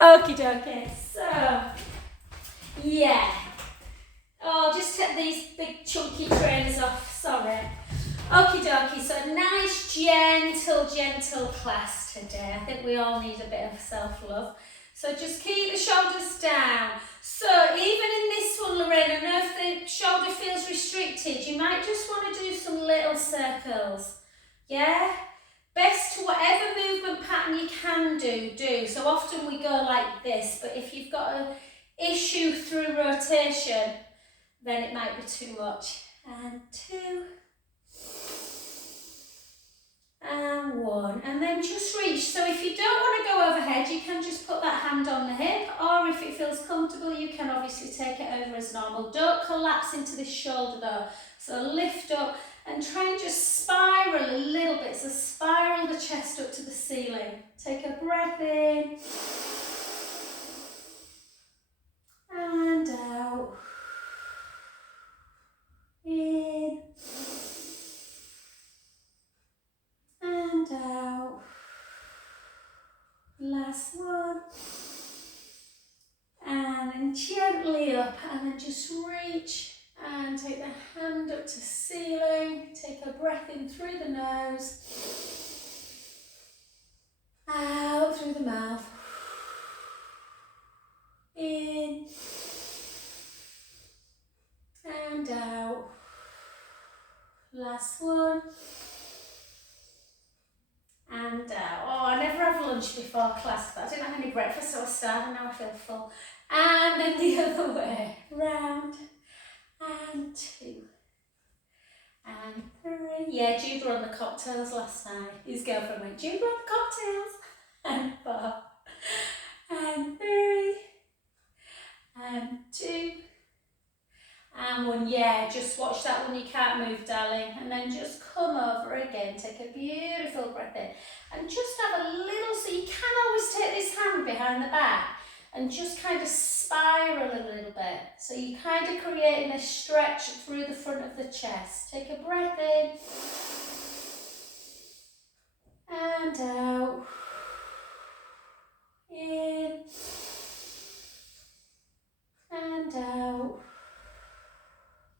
Okie dokie. So, yeah. Oh, just take these big chunky trainers off. Sorry. Okie dokie. So, nice, gentle class today. I think we all need a bit of self-love. So, just keep the shoulders down. So, even in this one, Lorraine, I know if the shoulder feels restricted, you might just want to do some little circles. Yeah? Best to whatever movement pattern you can do. So often we go like this, but if you've got an issue through rotation, then it might be too much. And 2. And 1. And then just reach. So if you don't want to go overhead, you can just put that hand on the hip, or if it feels comfortable, you can obviously take it over as normal. Don't collapse into this shoulder though. So lift up and try and just spiral a little bit. So spiral the chest up to the ceiling. Take a breath in. And out. In. And out. Last one. And then gently up, and then just reach and take the hand up to ceiling. Take a breath in through the nose, out through the mouth, in and out. Last one. And out. Oh, I never have lunch before class, but I didn't have any breakfast, so I was starving, now I feel full. And then the other way, round, and 2, and 3. Yeah, Jude were on the cocktails last night. His girlfriend went, Jude were on the cocktails. And 4, and 3, and 2, and 1. Yeah, just watch that when you can't move, darling. And then just come over again. Take a beautiful breath in. And just have a little, so you can always take this hand behind the back and just kind of spiral a little bit. So you're kind of creating a stretch through the front of the chest. Take a breath in. And out. In. And out.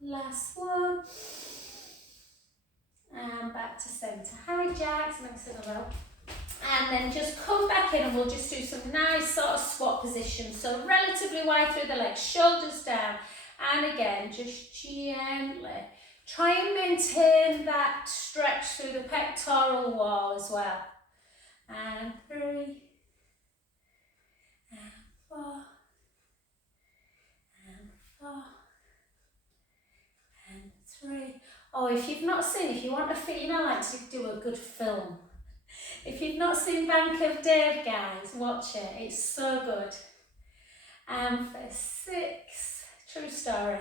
Last one. And back to centre. Hi Jax, nice in a row. And then just come back in and we'll just do some nice sort of squat positions. So relatively wide through the legs, shoulders down. And again, just gently. Try and maintain that stretch through the pectoral wall as well. And 3. And 4. And 4. And 3. Oh, if you've not seen, if you want to feel, you know, like to do a good film. If you've not seen Bank of Dave, guys, watch it. It's so good. And for 6, true story,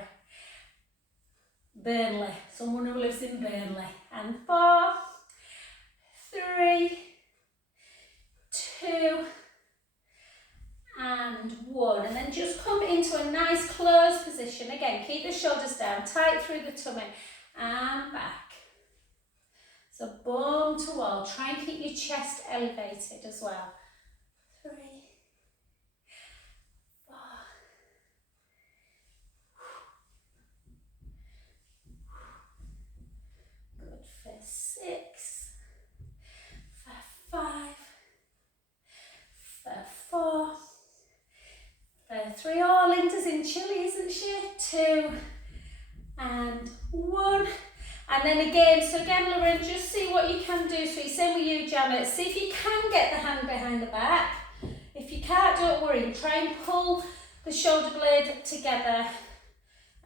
Burnley, someone who lives in Burnley. And 4, 3, 2, and 1. And then just come into a nice closed position. Again, keep the shoulders down, tight through the tummy, and back. So bum to wall. Try and keep your chest elevated as well. 3, 4. Good for 6. For 5. For 4. For 3. Oh, Linda's in Chile, isn't she? 2. And 1. And then again, so again, Lorraine, just see what you can do. So same with you, Janet. See if you can get the hand behind the back. If you can't, don't worry. Try and pull the shoulder blade together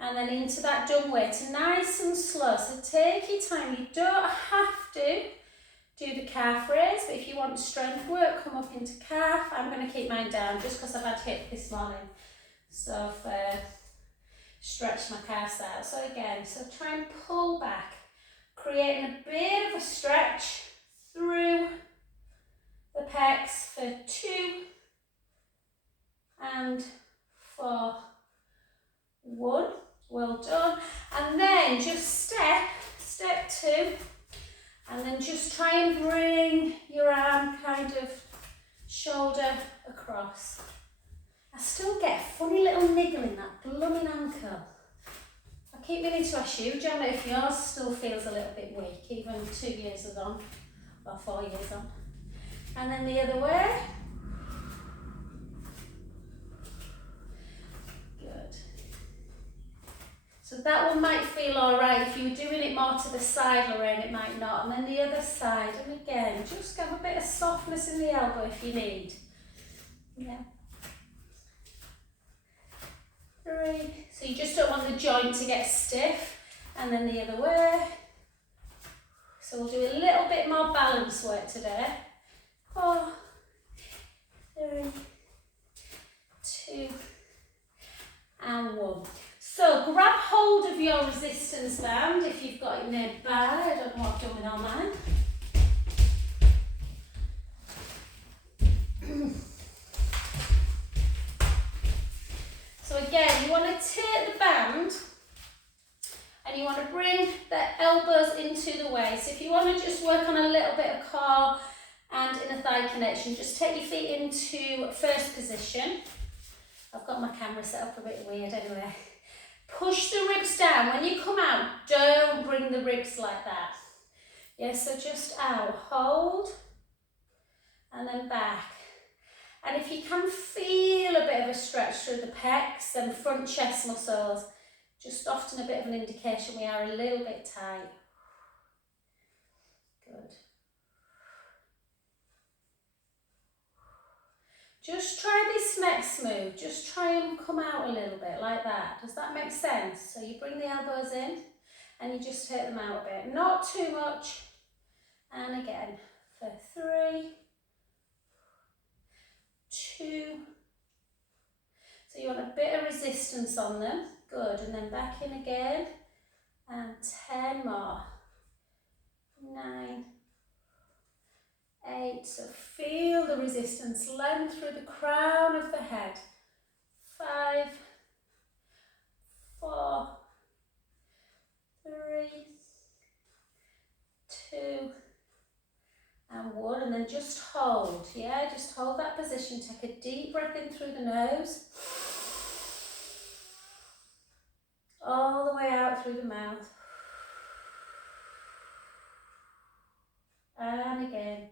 and then into that dumb weight. Nice and slow. So take your time. You don't have to do the calf raise, but if you want strength work, come up into calf. I'm going to keep mine down just because I've had hip this morning. So stretch my calves out. So again, so try and pull back, creating a bit of a stretch through the pecs for 2 and for 1. Well done. And then just step 2, and then just try and bring your arm kind of shoulder across. I still get a funny little niggle in that blooming ankle. I keep meaning to ask you, Gemma, if yours still feels a little bit weak, even 2 years on, or 4 years on. And then the other way. Good. So that one might feel all right. If you were doing it more to the side, Lorraine, it might not. And then the other side, and again, just have a bit of softness in the elbow if you need. Yeah. 3. So you just don't want the joint to get stiff. And then the other way. So we'll do a little bit more balance work today. 4, 3, 2, and 1. So grab hold of your resistance band if you've got it nearby. I don't know what I've done with all mine. So again, you want to take the band and you want to bring the elbows into the waist. If you want to just work on a little bit of core and inner thigh connection, just take your feet into first position. I've got my camera set up a bit weird anyway. Push the ribs down. When you come out, don't bring the ribs like that. Yeah, so just out, hold, and then back. And if you can feel a bit of a stretch through the pecs and front chest muscles, just often a bit of an indication we are a little bit tight. Good. Just try this next move. Just try and come out a little bit like that. Does that make sense? So you bring the elbows in and you just take them out a bit. Not too much. And again, for 3, 2. So you want a bit of resistance on them. Good. And then back in again. And 10 more. 9. 8, so feel the resistance, length through the crown of the head. 5, 4, 3, 2, and 1, and then just hold, yeah, just hold that position. Take a deep breath in through the nose, all the way out through the mouth. And again.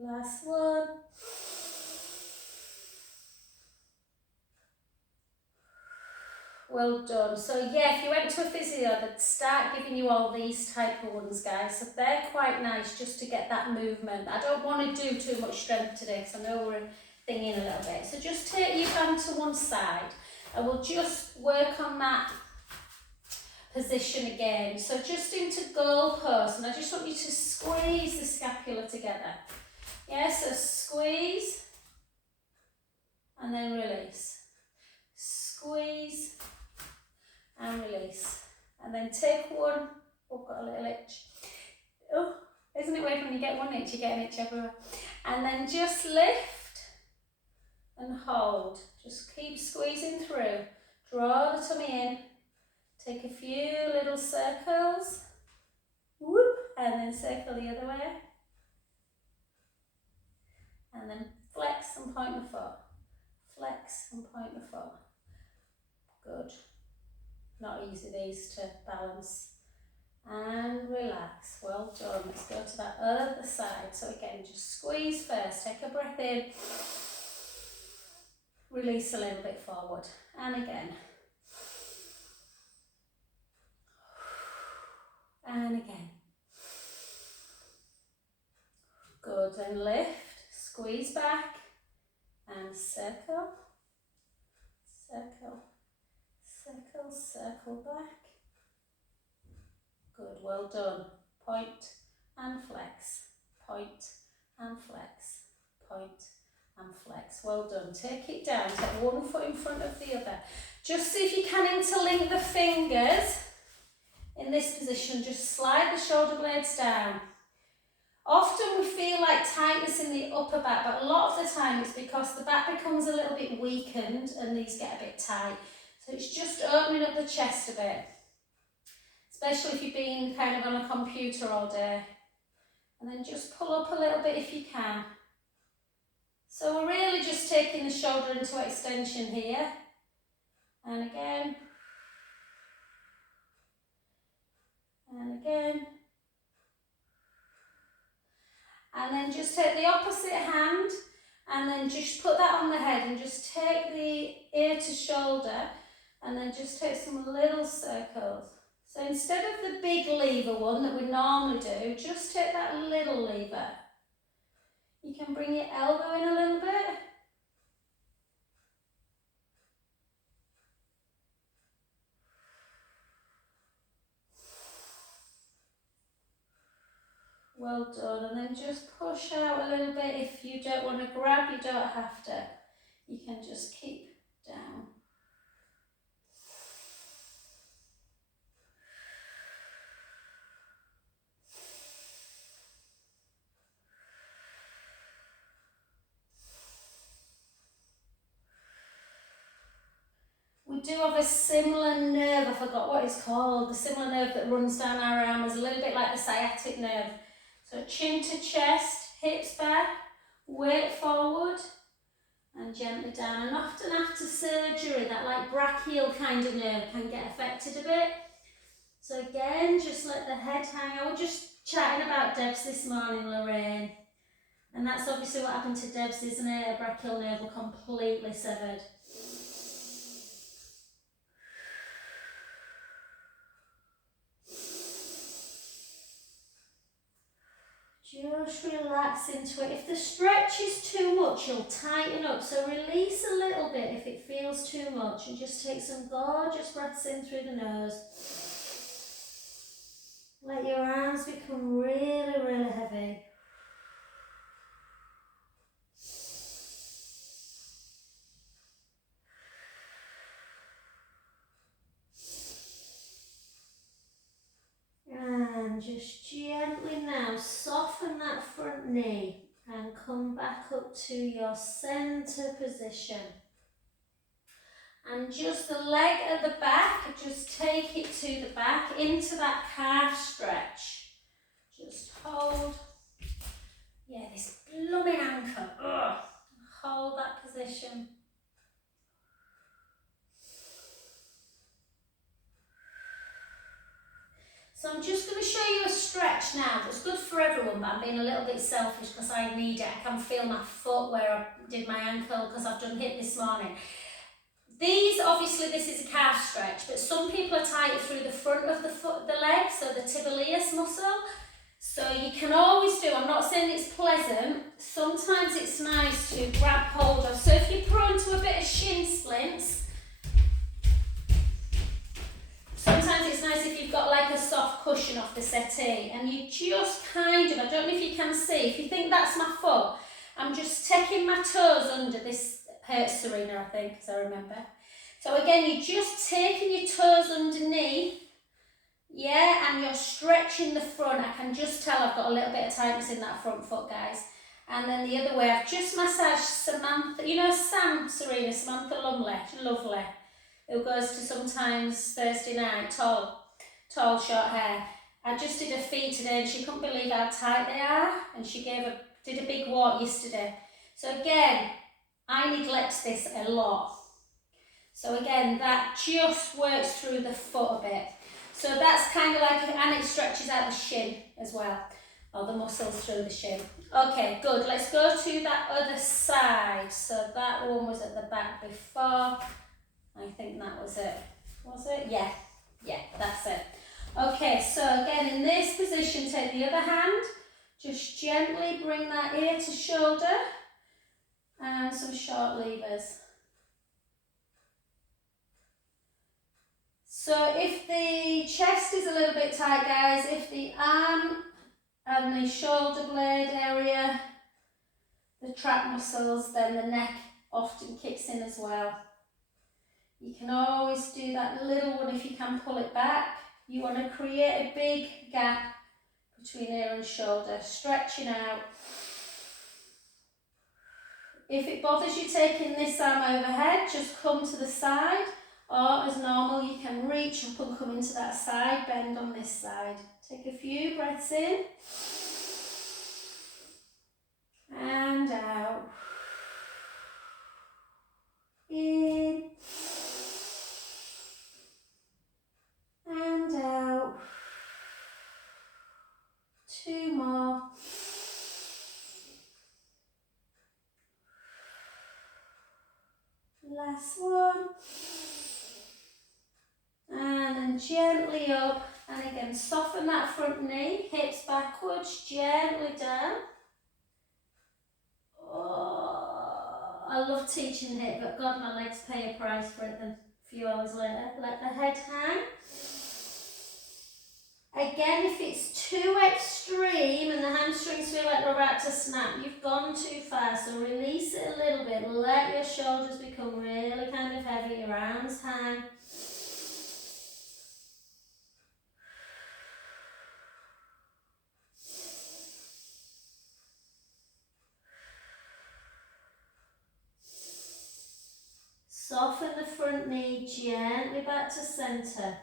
Last one. Well done. So yeah, if you went to a physio, they'd start giving you all these type of ones, guys. So they're quite nice just to get that movement. I don't want to do too much strength today because I know we're thinking a little bit. So just take your band to one side. And we'll just work on that position again. So just into goal pose, and I just want you to squeeze the scapula together. Yeah, so squeeze and then release. Squeeze and release. And then take one. Oh, I've got a little itch. Oh, isn't it weird when you get one itch, you get an itch everywhere. And then just lift and hold. Just keep squeezing through. Draw the tummy in. Take a few little circles. Whoop, and then circle the other way. And then flex and point the foot. Flex and point the foot. Good. Not easy these to balance. And relax. Well done. Let's go to that other side. So again, just squeeze first. Take a breath in. Release a little bit forward. And again. And again. Good. And lift. Squeeze back. And circle. Circle. Circle. Circle back. Good. Well done. Point and flex. Point and flex. Point and flex. Well done. Take it down. Take one foot in front of the other. Just see if you can interlink the fingers in this position. Just slide the shoulder blades down. Often we feel like tightness in the upper back, but a lot of the time it's because the back becomes a little bit weakened and these get a bit tight. So it's just opening up the chest a bit. especially if you've been kind of on a computer all day. And then just pull up a little bit if you can. So we're really just taking the shoulder into extension here. And again. And again. And then just take the opposite hand and then just put that on the head and just take the ear to shoulder and then just take some little circles. So instead of the big lever one that we normally do, just take that little lever. You can bring your elbow in a little bit. Well done, and then just push out a little bit. If you don't want to grab, you don't have to. You can just keep down. We do have a similar nerve, I forgot what it's called, the similar nerve that runs down our arm is a little bit like the sciatic nerve. So chin to chest, hips back, weight forward and gently down. And often after surgery, that like brachial kind of nerve can get affected a bit. So again, just let the head hang. I was just chatting about Debs this morning, Lorraine. And that's obviously what happened to Debs, isn't it? A brachial nerve was completely severed. Just relax into it. If the stretch is too much, you'll tighten up. So release a little bit if it feels too much and just take some gorgeous breaths in through the nose. Let your arms become really, really heavy. And just gently now soften that front knee and come back up to your center position. And just the leg at the back, just take it to the back into that calf stretch. Just hold. Yeah, this blooming ankle. Ugh. Hold that position. So I'm just going to show you a stretch now that's good for everyone, but I'm being a little bit selfish because I need it. I can feel my foot where I did my ankle because I've done hip this morning. These, obviously this is a calf stretch, but some people are tight through the front of the foot, the leg, so the tibialis muscle. So you can always do, I'm not saying it's pleasant, sometimes it's nice to grab hold of. So if you're prone to a bit of shin splints, sometimes it's nice if you've got like a soft cushion off the settee and you just kind of, I don't know if you can see, if you think that's my foot, I'm just taking my toes under this. Hurts Serena, I think, as I remember. So again, you're just taking your toes underneath, yeah, and you're stretching the front. I can just tell I've got a little bit of tightness in that front foot, guys. And then the other way, I've just massaged Samantha, you know Sam, Serena, Samantha Lumley, lovely, who goes to sometimes Thursday night, tall, short hair. I just did her feet today and she couldn't believe how tight they are, and she did a big walk yesterday. So again, I neglect this a lot. So again, that just works through the foot a bit. So that's kind of like, and it stretches out the shin as well, or the muscles through the shin. Okay, good. Let's go to that other side. So that one was at the back before. I think that was it. Was it? Yeah, that's it. Okay, so again, in this position, take the other hand. Just gently bring that ear to shoulder. And some short levers. So if the chest is a little bit tight, guys, if the arm and the shoulder blade area, the trap muscles, then the neck often kicks in as well. You can always do that little one if you can pull it back. You want to create a big gap between ear and shoulder, stretching out. If it bothers you taking this arm overhead, just come to the side Or as normal, you can reach up and come into that side bend on this side. Take a few breaths in and out. In and out. 2 more. Last one. And then gently up. And again, soften that front knee, hips backwards, gently down. Oh, I love teaching hip, but God, my legs pay a price for it then a few hours later. Let the head hang. Again, if it's too extreme and the hamstrings feel like they're about to snap, you've gone too far, so release it a little bit. Let your shoulders become really kind of heavy, your arms hang. Soften the front knee gently back to centre.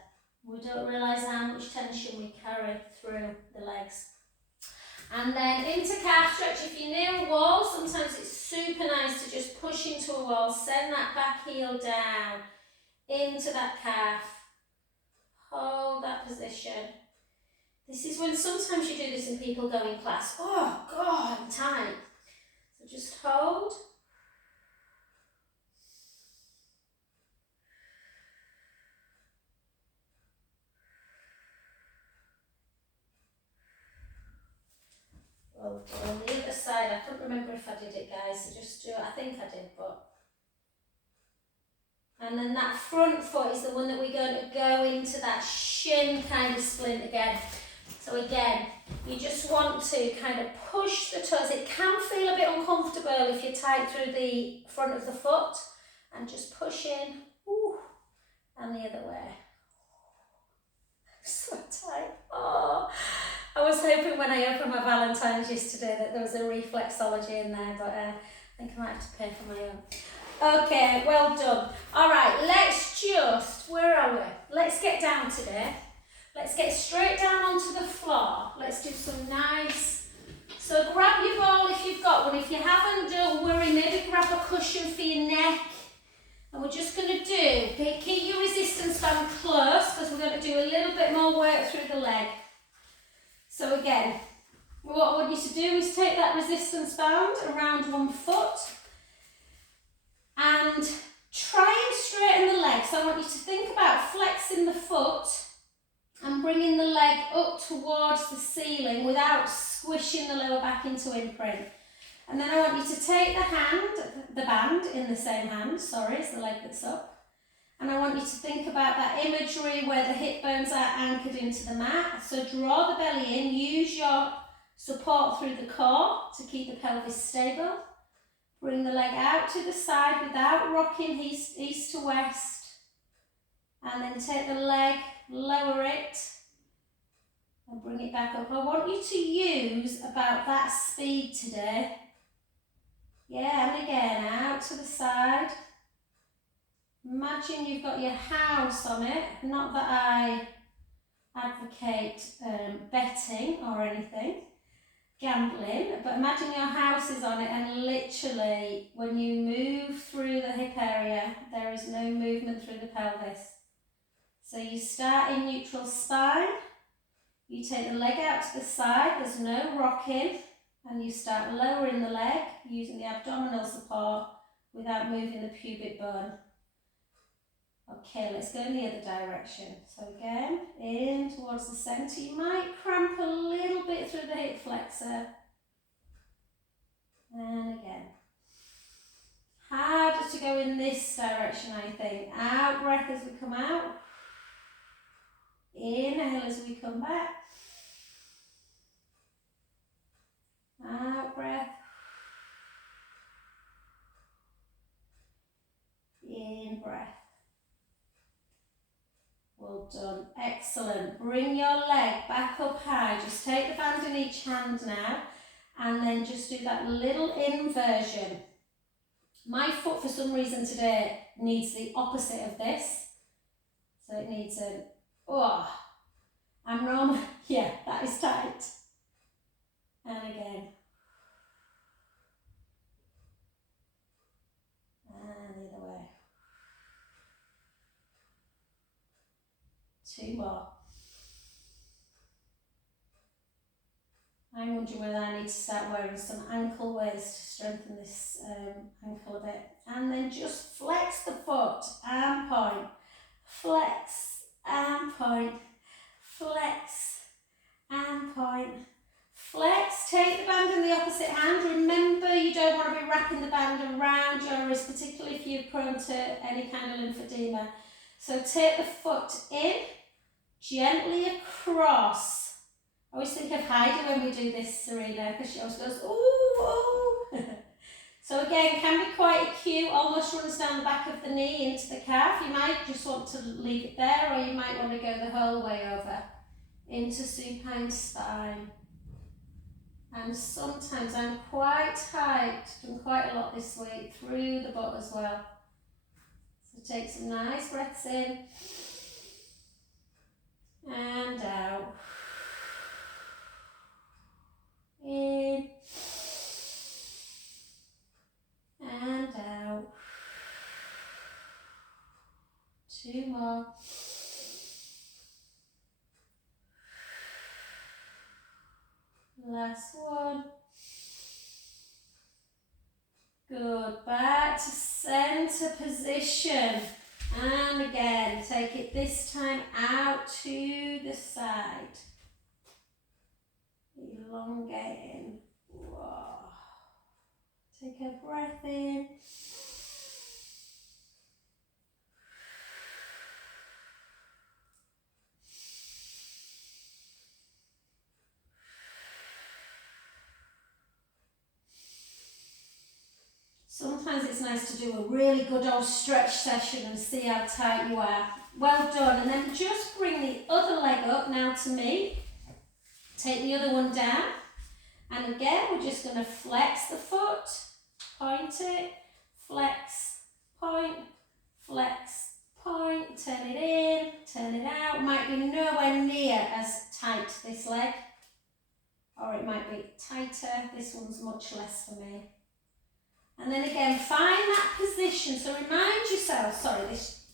We don't realise how much tension we carry through the legs. And then into calf stretch. If you're near a wall, sometimes it's super nice to just push into a wall, send that back heel down into that calf. Hold that position. This is when sometimes you do this and people go in class, oh God, I'm tight. So just hold. Well, on the other side, I couldn't remember if I did it, guys, so just do it. I think I did, but... And then that front foot is the one that we're going to go into that shin kind of splint again. So again, you just want to kind of push the toes. It can feel a bit uncomfortable if you're tight through the front of the foot. And just push in, ooh, and the other way. So tight. Oh, I was hoping when I opened my Valentine's yesterday that there was a reflexology in there, but I think I might have to pay for my own. Okay, well done. All right, let's just, where are we? Let's get down today. Let's get straight down onto the floor. Let's do some nice, so grab your ball if you've got one. If you haven't, don't worry, maybe grab a cushion for your neck. And we're just going to do, keep your resistance band close because we're going to do a little bit more work through the leg. So again, what I want you to do is take that resistance band around one foot and try and straighten the leg. So I want you to think about flexing the foot and bringing the leg up towards the ceiling without squishing the lower back into imprint. And then I want you to take the band in the same hand, sorry, it's the leg that's up. And I want you to think about that imagery where the hip bones are anchored into the mat. So draw the belly in, use your support through the core to keep the pelvis stable. Bring the leg out to the side without rocking east to west. And then take the leg, lower it, and bring it back up. I want you to use about that speed today. Yeah, and again, out to the side. Imagine you've got your house on it. Not that I advocate betting or anything, gambling, but imagine your house is on it and literally when you move through the hip area, there is no movement through the pelvis. So you start in neutral spine, you take the leg out to the side, there's no rocking, and you start lowering the leg using the abdominal support without moving the pubic bone. Okay, let's go in the other direction. So again, in towards the centre. You might cramp a little bit through the hip flexor. And again. Harder to go in this direction, I think. Out breath as we come out. Inhale as we come back. Out breath. In breath. Well done. Excellent. Bring your leg back up high. Just take the band in each hand now and then just do that little inversion. My foot for some reason today needs the opposite of this. So it needs a, oh, I'm normal, yeah, that is tight. And again. And the other way. 2 more. I'm wondering whether I need to start wearing some ankle weights to strengthen this ankle a bit. And then just flex the foot and point. Flex and point. Flex and point. Flex, take the band in the opposite hand. Remember, you don't want to be wrapping the band around your wrist, particularly if you're prone to any kind of lymphedema. So take the foot in, gently across. I always think of Heidi when we do this, Serena, because she always goes, ooh, ooh. So again, can be quite acute, almost runs down the back of the knee into the calf. You might just want to leave it there, or you might want to go the whole way over into supine spine. And sometimes I'm quite tight, done quite a lot this week, through the butt as well. So take some nice breaths in and out. In and out. 2 more. Last one. Good. Back to center position. And again, take it this time out to the side. Elongating. Whoa. Take a breath in. Sometimes it's nice to do a really good old stretch session and see how tight you are. Well done. And then just bring the other leg up now to me. Take the other one down. And again, we're just going to flex the foot, point it, flex, point, flex, point, turn it in, turn it out. Might be nowhere near as tight, this leg. Or it might be tighter. This one's much less for me. And then again, find that position. So remind yourself, sorry, this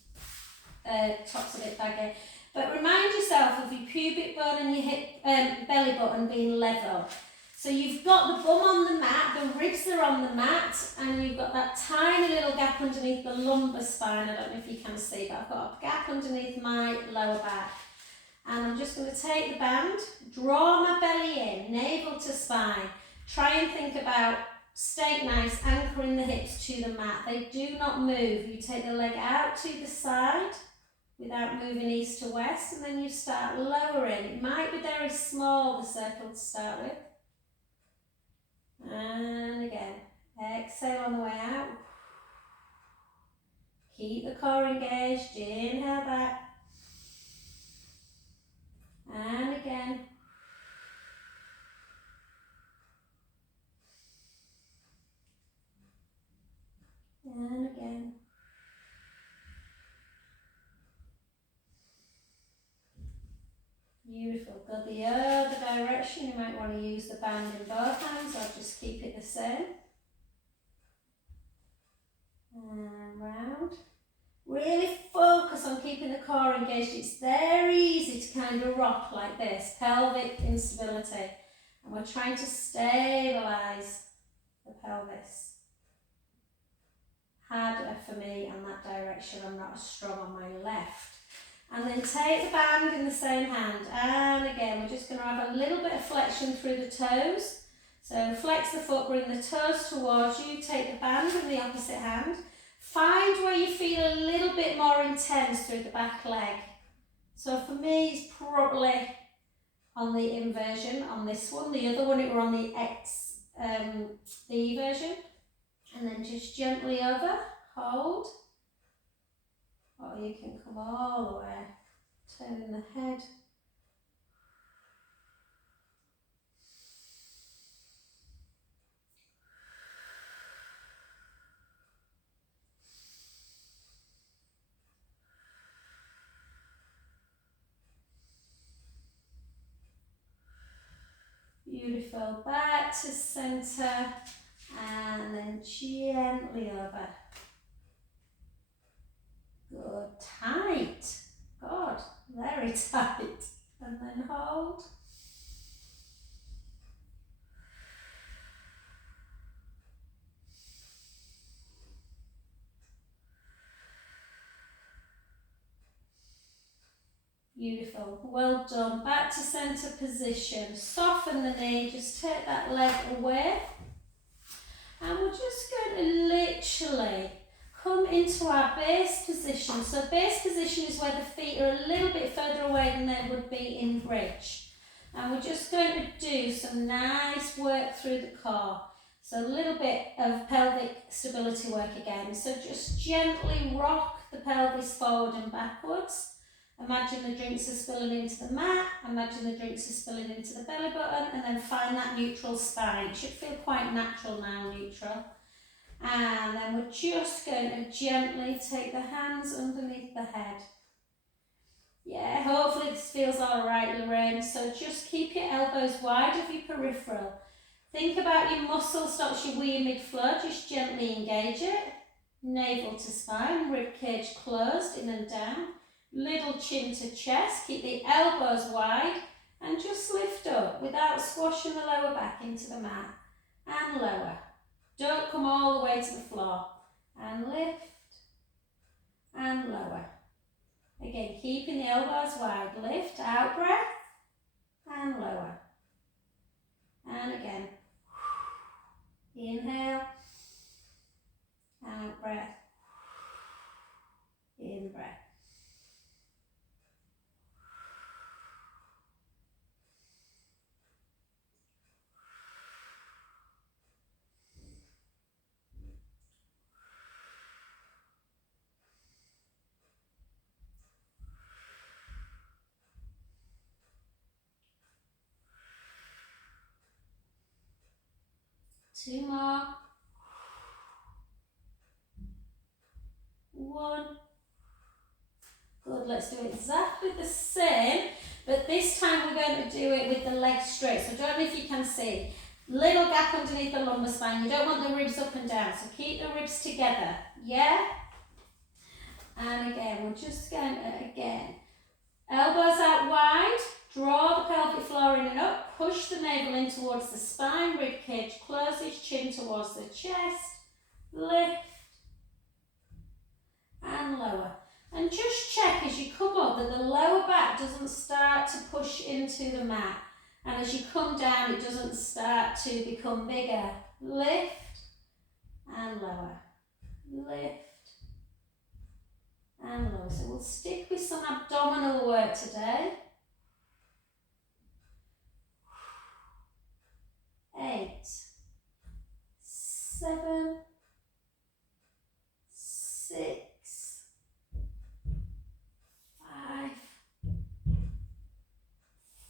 top's a bit baggy, but remind yourself of your pubic bone and your hip, belly button being level. So you've got the bum on the mat, the ribs are on the mat, and you've got that tiny little gap underneath the lumbar spine. I don't know if you can see, but I've got a gap underneath my lower back. And I'm just going to take the band, draw my belly in, navel to spine. Try and think about stay nice, anchoring the hips to the mat. They do not move. You take the leg out to the side without moving east to west, and then you start lowering. It might be very small, the circle to start with. And again, exhale on the way out. Keep the core engaged, inhale back. And again. And again. Beautiful. Go the other direction. You might want to use the band in both hands, or just keep it the same. And round. Really focus on keeping the core engaged. It's very easy to kind of rock like this, pelvic instability. And we're trying to stabilise the pelvis. Harder for me in that direction. I'm not as strong on my left. And then take the band in the same hand. And again, we're just going to have a little bit of flexion through the toes. So flex the foot, bring the toes towards you. Take the band in the opposite hand. Find where you feel a little bit more intense through the back leg. So for me, it's probably on the inversion on this one. The other one, it were on the E version. And then just gently over, hold. Or you can come all the way, turning the head. Beautiful. Back to centre and then gently over. Good. Tight. God, very tight. And then hold. Beautiful. Well done. Back to centre position. Soften the knee. Just take that leg away. And we're just going to literally come into our base position. So base position is where the feet are a little bit further away than they would be in bridge. And we're just going to do some nice work through the core. So a little bit of pelvic stability work again. So just gently rock the pelvis forward and backwards. Imagine the drinks are spilling into the mat, imagine the drinks are spilling into the belly button, and then find that neutral spine. It should feel quite natural now, neutral. And then we're just going to gently take the hands underneath the head. Yeah, hopefully this feels alright, Lorraine. So just keep your elbows wide of your peripheral. Think about your muscle stops your wee mid-floor, just gently engage it. Navel to spine, rib cage closed, in and down. Little chin to chest, keep the elbows wide and just lift up without squashing the lower back into the mat. And lower. Don't come all the way to the floor. And lift and lower. Again, keeping the elbows wide. Lift, out breath and lower. And again. Inhale, out breath, in breath. Two more. One. Good, let's do exactly the same, but this time we're going to do it with the legs straight. So I don't know if you can see. Little gap underneath the lumbar spine. You don't want the ribs up and down, so keep the ribs together. Yeah? And again, we're just going to, again, elbows out wide. Draw the pelvic floor in and up. Push the navel in towards the spine. Rib cage closes. Chin towards the chest. Lift. And lower. And just check as you come up that the lower back doesn't start to push into the mat. And as you come down, it doesn't start to become bigger. Lift and lower. Lift and lower. So we'll stick with some abdominal work today. 8, 7, 6, 5,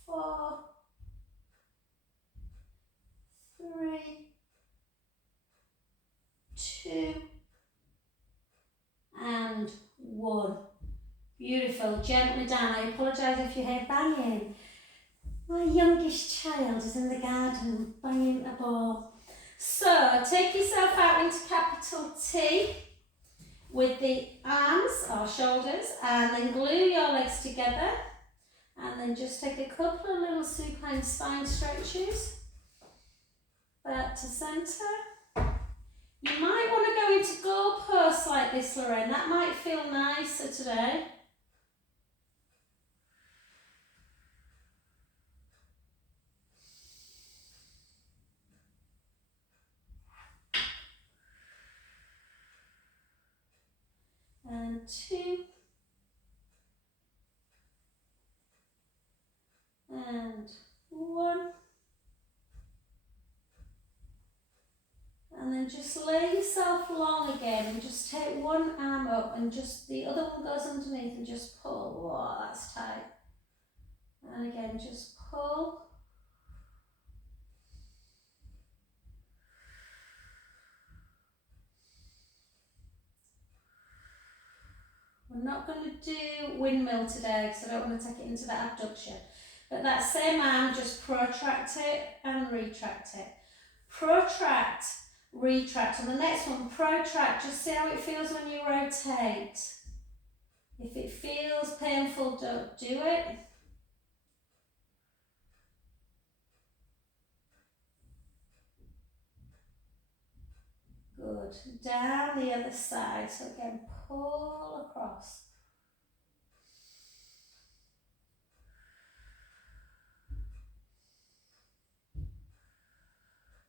4, 3, 2, and 1. Beautiful. Gently down. I apologise if you hear banging. My youngest child is in the garden banging a ball. So take yourself out into capital T with the arms or shoulders, and then glue your legs together, and then just take a couple of little supine spine stretches. Back to centre. You might want to go into goal posts like this, Lorraine. That might feel nicer today. And 2. And 1. And then just lay yourself long again and just take one arm up and just the other one goes underneath and just pull. Whoa, that's tight. And again, just pull. We're not going to do windmill today because I don't want to take it into that abduction. But that same arm, just protract it and retract it. Protract, retract. On the next one, protract, just see how it feels when you rotate. If it feels painful, don't do it. Good. Down the other side. So again, pull across.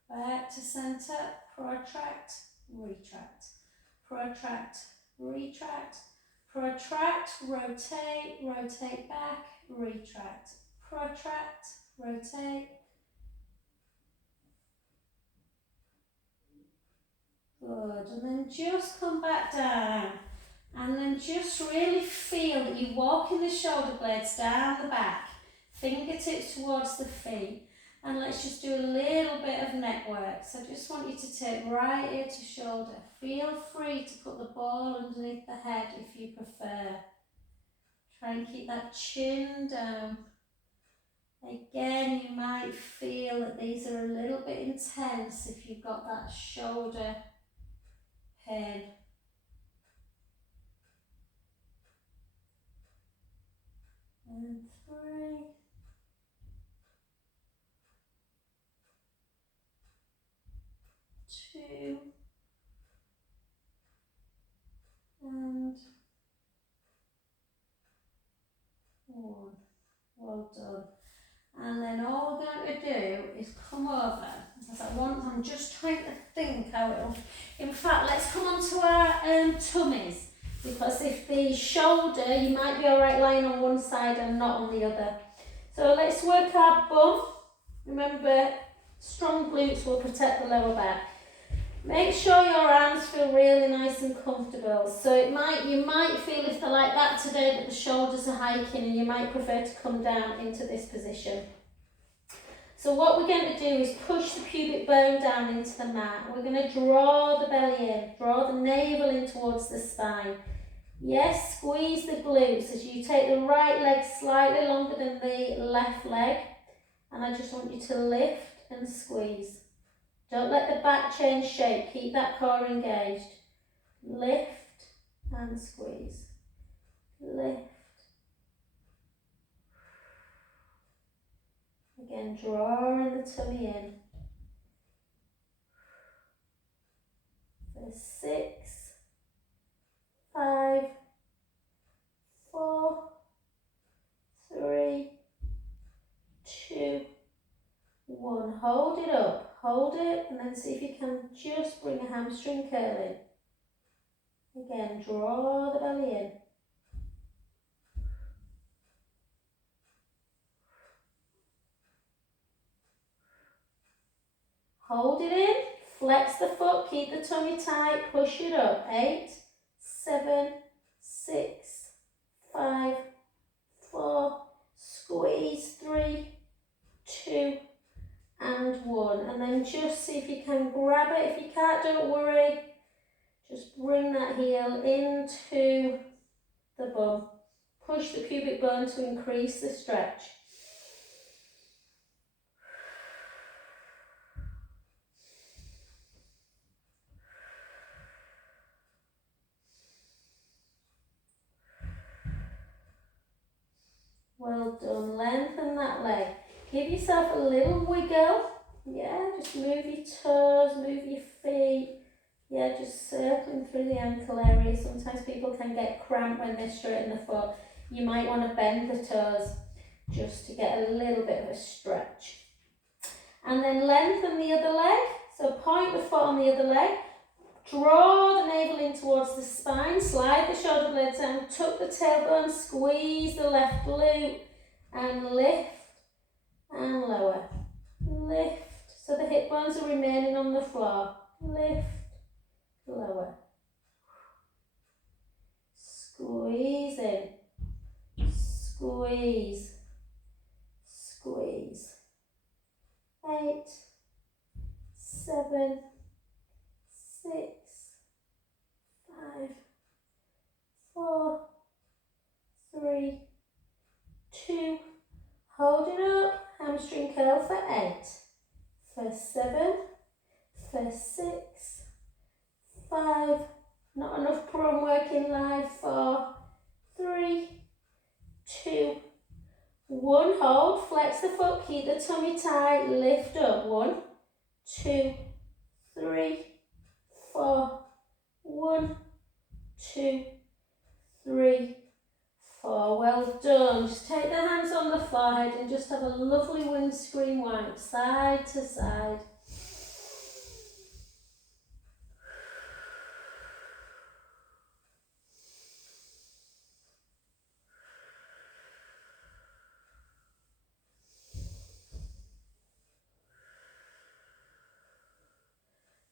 Back to centre, protract, retract. Protract, retract. Protract, rotate, rotate back, retract. Protract, rotate. Good, and then just come back down. And then just really feel that you're walking the shoulder blades down the back, fingertips towards the feet. And let's just do a little bit of neck work. So I just want you to take right ear to shoulder. Feel free to put the ball underneath the head if you prefer. Try and keep that chin down. Again, you might feel that these are a little bit intense if you've got that shoulder pain. And 3. 2. And 1. Well done. And then all we're going to do is come over. I'm just trying to think how it'll. In fact, let's come on to our tummies, because if the shoulder, you might be alright lying on one side and not on the other. So let's work our bum. Remember, strong glutes will protect the lower back. Make sure your arms feel really nice and comfortable. So you might feel, if they're like that today, that the shoulders are hiking and you might prefer to come down into this position. So what we're going to do is push the pubic bone down into the mat. We're going to draw the belly in, draw the navel in towards the spine. Yes, squeeze the glutes as you take the right leg slightly longer than the left leg. And I just want you to lift and squeeze. Don't let the back change shape, keep that core engaged. Lift and squeeze. Lift. Again, drawing the tummy in. For 6, 5, 4, 3, 2, 1. Hold it up, hold it, and then see if you can just bring a hamstring curl in. Again, draw the belly in. Hold it in, flex the foot, keep the tummy tight, push it up. 8, 7, 6, 5, 4, squeeze, 3, 2, and 1. And then just see if you can grab it. If you can't, don't worry. Just bring that heel into the bum. Push the pubic bone to increase the stretch. Well done. Lengthen that leg. Give yourself a little wiggle. Yeah, just move your toes, move your feet. Yeah, just circling through the ankle area. Sometimes people can get cramp when they straighten the foot. You might want to bend the toes just to get a little bit of a stretch. And then lengthen the other leg. So point the foot on the other leg. Draw the navel in towards the spine, slide the shoulder blades down, tuck the tailbone, squeeze the left glute, and lift and lower. Lift, so the hip bones are remaining on the floor. Lift, lower. Squeeze in, squeeze, squeeze. 8, 7, 6, 5, 4, 3, 2, Hold it up, hamstring curl for 8, for 7, for 6, 5, not enough prone work in live, 4, 3, 2, 1, hold, flex the foot, keep the tummy tight, lift up, 1, 2, 3, 4, 1, 2, 3, 4, well done. Just take the hands on the forehead and just have a lovely windscreen wipe, side to side.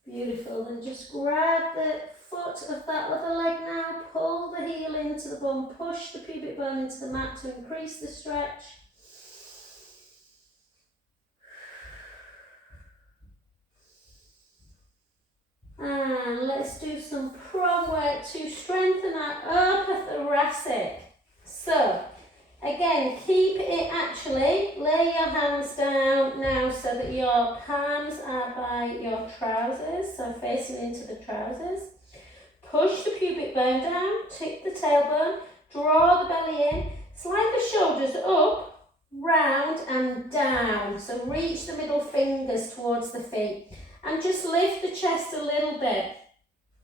Beautiful, then just grab the foot of that other leg now, pull the heel into the bum, push the pubic bone into the mat to increase the stretch. And let's do some prone work to strengthen our upper thoracic. So, again, keep it actually, lay your hands down now so that your palms are by your trousers, so facing into the trousers. Push the pubic bone down, tip the tailbone, draw the belly in, slide the shoulders up, round and down. So reach the middle fingers towards the feet and just lift the chest a little bit.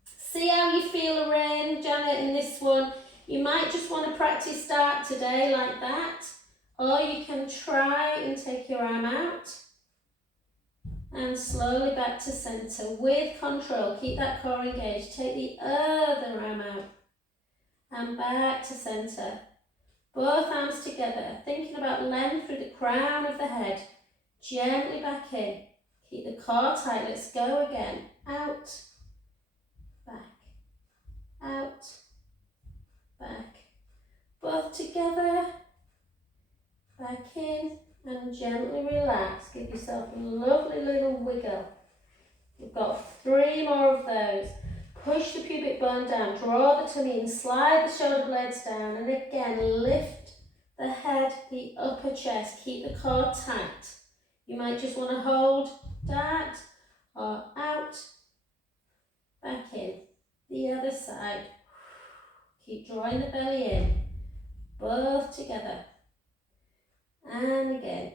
See how you feel around, Janet, in this one. You might just want to practice start today like that, or you can try and take your arm out and slowly back to centre with control. Keep that core engaged. Take the other arm out and back to centre. Both arms together, thinking about length through the crown of the head. Gently back in. Keep the core tight. Let's go again. Out, back, out, back. Both together, back in, and gently relax. Give yourself a lovely little wiggle. We've got 3 more of those. Push the pubic bone down, draw the tummy in, slide the shoulder blades down, and again lift the head, the upper chest. Keep the core tight. You might just want to hold that or out, back in. The other side. Keep drawing the belly in. Both together. And again.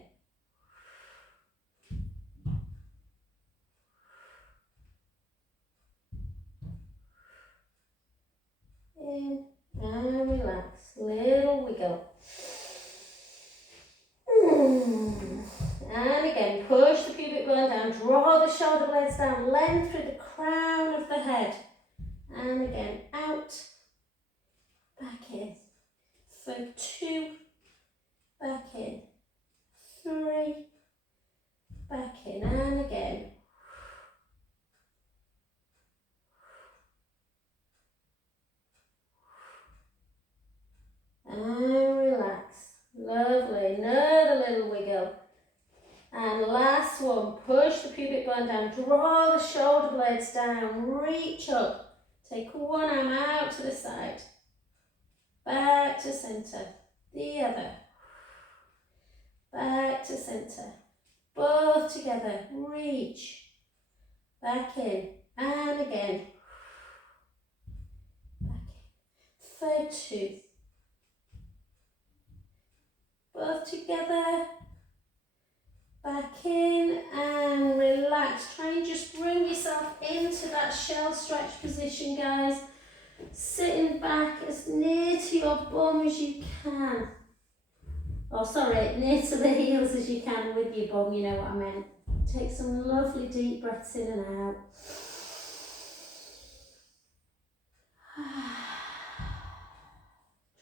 In and relax. Little wiggle. And again, push the pubic bone down. Draw the shoulder blades down. Length through the crown of the head. And again, out. Back in. For 2. Back in. 3. Back in. And again. And relax. Lovely. Another little wiggle. And last one. Push the pubic bone down. Draw the shoulder blades down. Reach up. Take one arm out to the side. Back to centre. The other. Back to centre. Both together. Reach. Back in. And again. Back in. For 2. Both together. Back in and relax. Try and just bring yourself into that shell stretch position, guys. Sitting back as near to your bum as you can. Oh, sorry, near to the heels as you can with your bum, you know what I meant. Take some lovely deep breaths in and out.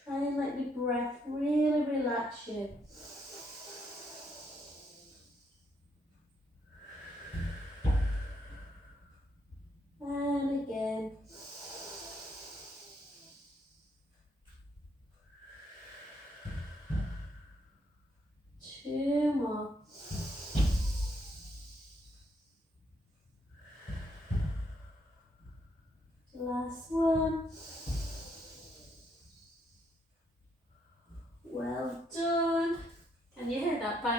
Try and let your breath really relax you. And again. Two more. Last one. Well done.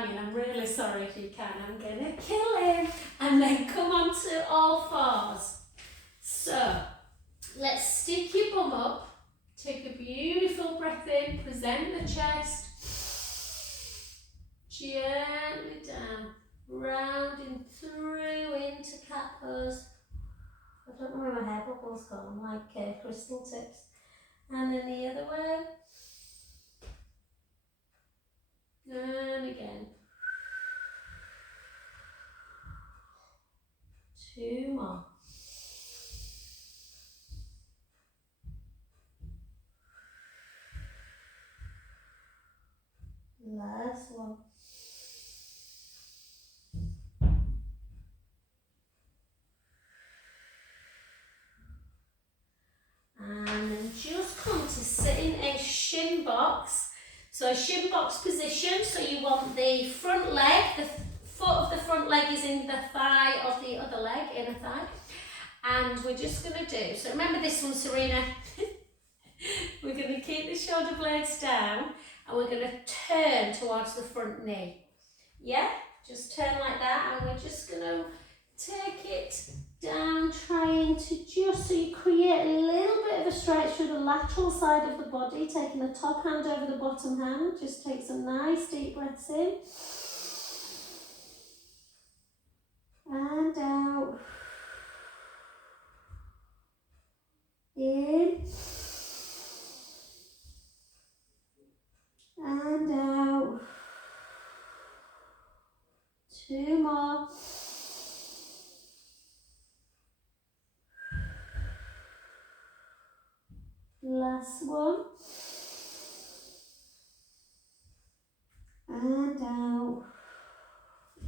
Damien, I'm really sorry if you can. I'm going to kill him. And then come on to all fours. So, let's stick your bum up. Take a beautiful breath in. Present the chest. Gently down. Rounding through into cat pose. I don't know where my hair bubble's gone. I'm like crystal tips. And then the other way. And again. 2 more. Last one. And then just come to sit in a shin box. So a shin box position, so you want the front leg, the foot of the front leg is in the thigh of the other leg, inner thigh. And we're just going to do, so remember this one, Serena. We're going to keep the shoulder blades down and we're going to turn towards the front knee. Yeah, just turn like that and we're just going to take it down, trying to just so you create a little bit of a stretch through the lateral side of the body, taking the top hand over the bottom hand. Just take some nice deep breaths in and out. In and out. 2 more. Last one. And out.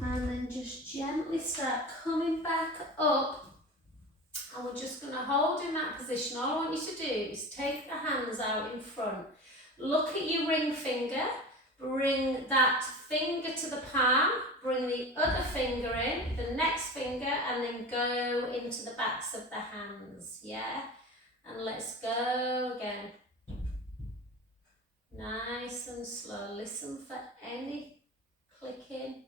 And then just gently start coming back up. And we're just going to hold in that position. All I want you to do is take the hands out in front. Look at your ring finger. Bring that finger to the palm. Bring the other finger in, the next finger, and then go into the backs of the hands. Yeah? And let's go again. Nice and slow. Listen for any clicking.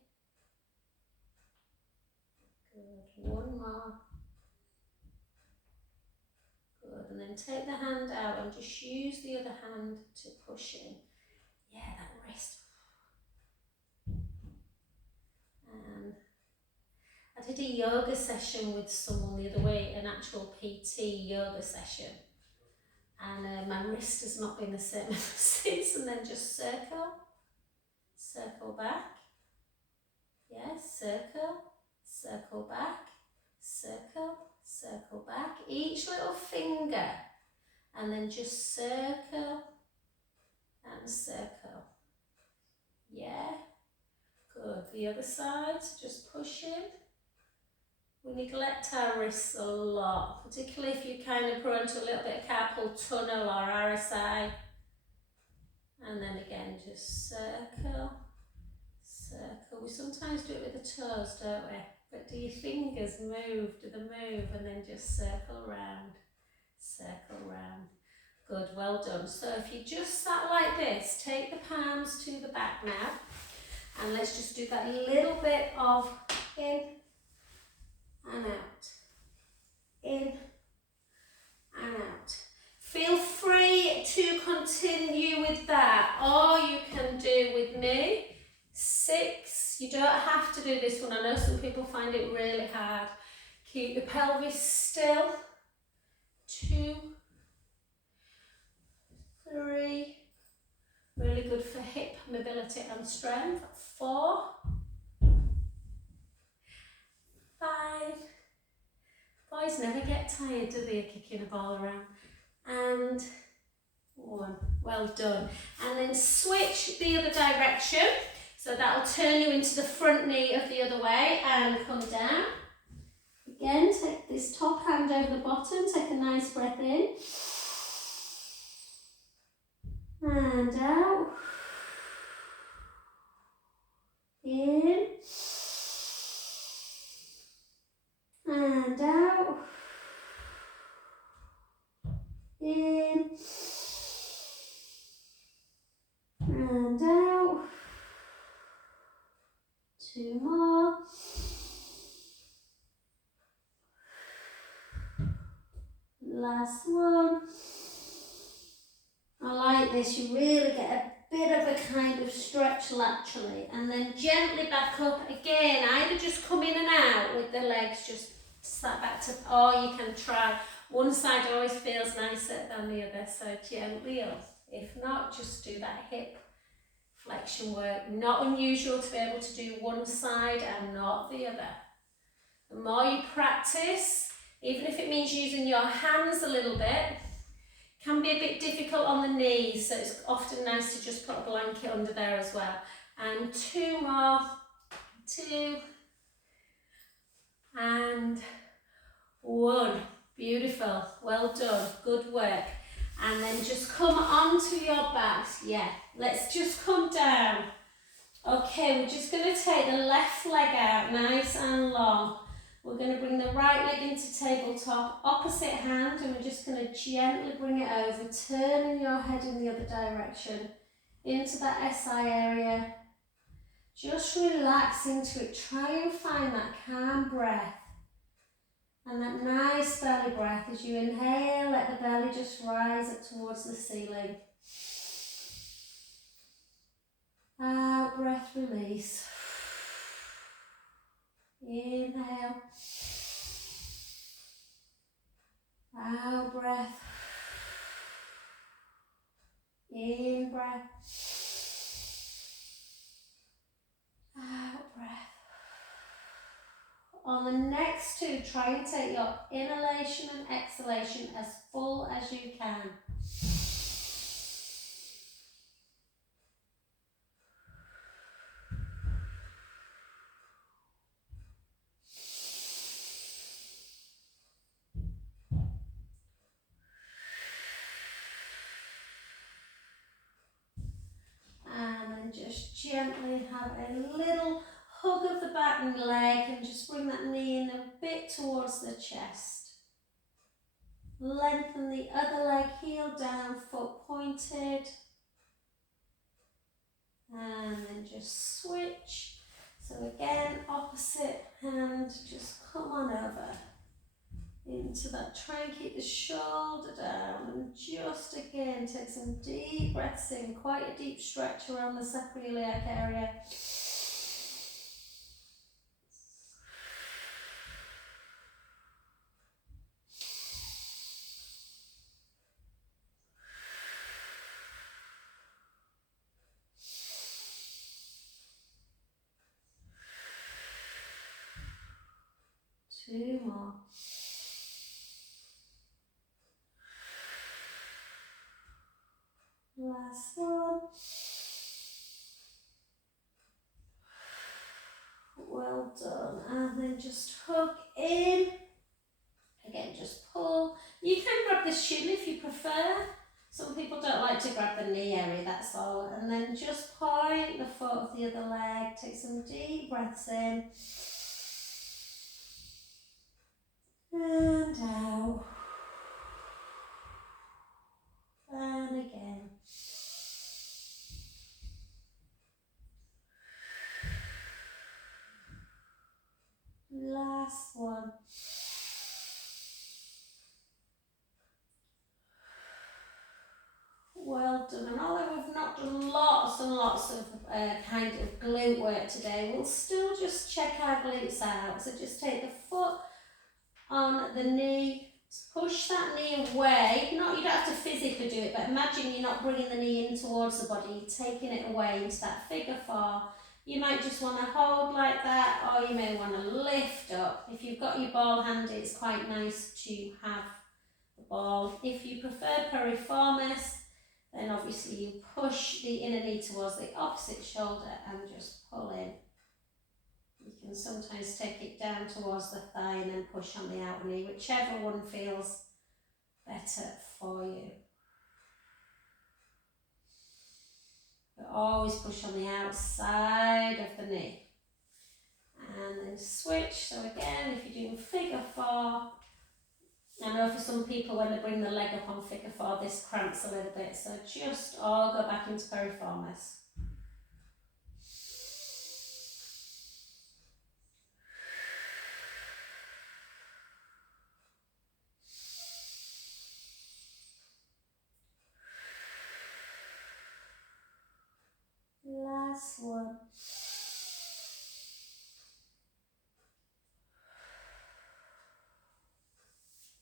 Good. 1 more. Good. And then take the hand out and just use the other hand to push in. Yeah, that wrist. I did a yoga session with someone the other week, an actual PT yoga session. And my wrist has not been the same ever since. And then just circle back. Yes, circle back, circle back. Each little finger. And then just circle and circle. Yeah, good. The other side, just push in. We neglect our wrists a lot, particularly if you're kind of prone to a little bit of carpal tunnel or RSI. And then again, just circle. We sometimes do it with the toes, don't we? But do your fingers move? Do they move? And then just circle round. Good, well done. So if you just sat like this, take the palms to the back now. And let's just do that little bit of in and out. In and out. Feel free to continue with that, or you can do with me 6. You don't have to do this one. I know some people find it really hard. Keep the pelvis still. 2, 3. Really good for hip mobility and strength. 4, 5. Boys never get tired, do they, kicking a ball around? And 1. Well done. And then switch the other direction. So that'll turn you into the front knee of the other way and come down. Again, take this top hand over the bottom. Take a nice breath in. And out. In. And out. In. And out. more. Last one. I like this, you really get a bit of a kind of stretch laterally, and then gently back up again. Either just come in and out with the legs just sat back to, or you can try. One side always feels nicer than the other, so gently up. If not, just do that hip flexion work. Not unusual to be able to do one side and not the other. The more you practice, even if it means using your hands a little bit, can be a bit difficult on the knees, so it's often nice to just put a blanket under there as well. And 2 more, 2, and 1. Beautiful, well done, good work. And then just come onto your backs. Yeah, let's just come down. Okay, we're just going to take the left leg out nice and long. We're going to bring the right leg into tabletop, opposite hand, and we're just going to gently bring it over, turning your head in the other direction, into that SI area. Just relax into it. Try and find that calm breath. And that nice belly breath. As you inhale, let the belly just rise up towards the ceiling. Out breath, release. Inhale. Out breath. In breath. Out breath. On the next 2, try and take your inhalation and exhalation as full as you can. And then just gently have a little hug of the back and leg, and just bring that knee in a bit towards the chest. Lengthen the other leg, heel down, foot pointed. And then just switch. So again, opposite hand, just come on over into that. Try and keep the shoulder down, and just again take some deep breaths in, quite a deep stretch around the sacroiliac area. Two more. Last one. Well done. And then just hook in. Again, just pull. You can grab the shin if you prefer. Some people don't like to grab the knee area, that's all. And then just point the foot of the other leg. Take some deep breaths in. And out. And again. Last one. Well done. And although we've not done lots and lots of kind of glute work today, we'll still just check our glutes out. So just take the foot on the knee, push that knee away. You don't have to physically do it, but imagine you're not bringing the knee in towards the body, you're taking it away into that figure 4. You might just want to hold like that, or you may want to lift up. If you've got your ball handy, it's quite nice to have the ball. If you prefer piriformis, then obviously you push the inner knee towards the opposite shoulder and just pull in. You can sometimes take it down towards the thigh and then push on the outer knee, whichever one feels better for you. But always push on the outside of the knee. And then switch. So again, if you're doing figure 4, I know for some people when they bring the leg up on figure 4, this cramps a little bit. So just all go back into piriformis. last one.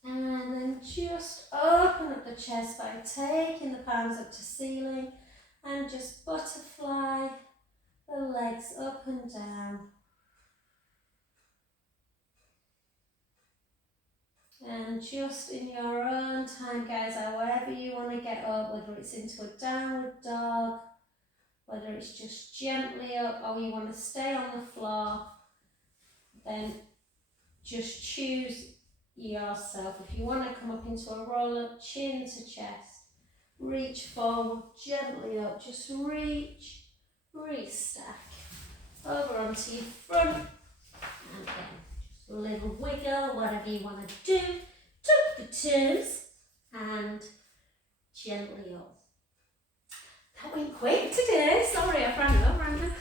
And then just open up the chest by taking the palms up to ceiling and just butterfly the legs up and down. And just in your own time, guys, however you want to get up, whether it's into a downward dog, whether it's just gently up or you want to stay on the floor, then just choose yourself. If you want to come up into a roll up, chin to chest, reach forward, gently up, just reach, restack, over onto your front, and again, just a little wiggle, whatever you want to do, tuck the toes, and gently up. That went quick today, sorry I ran over.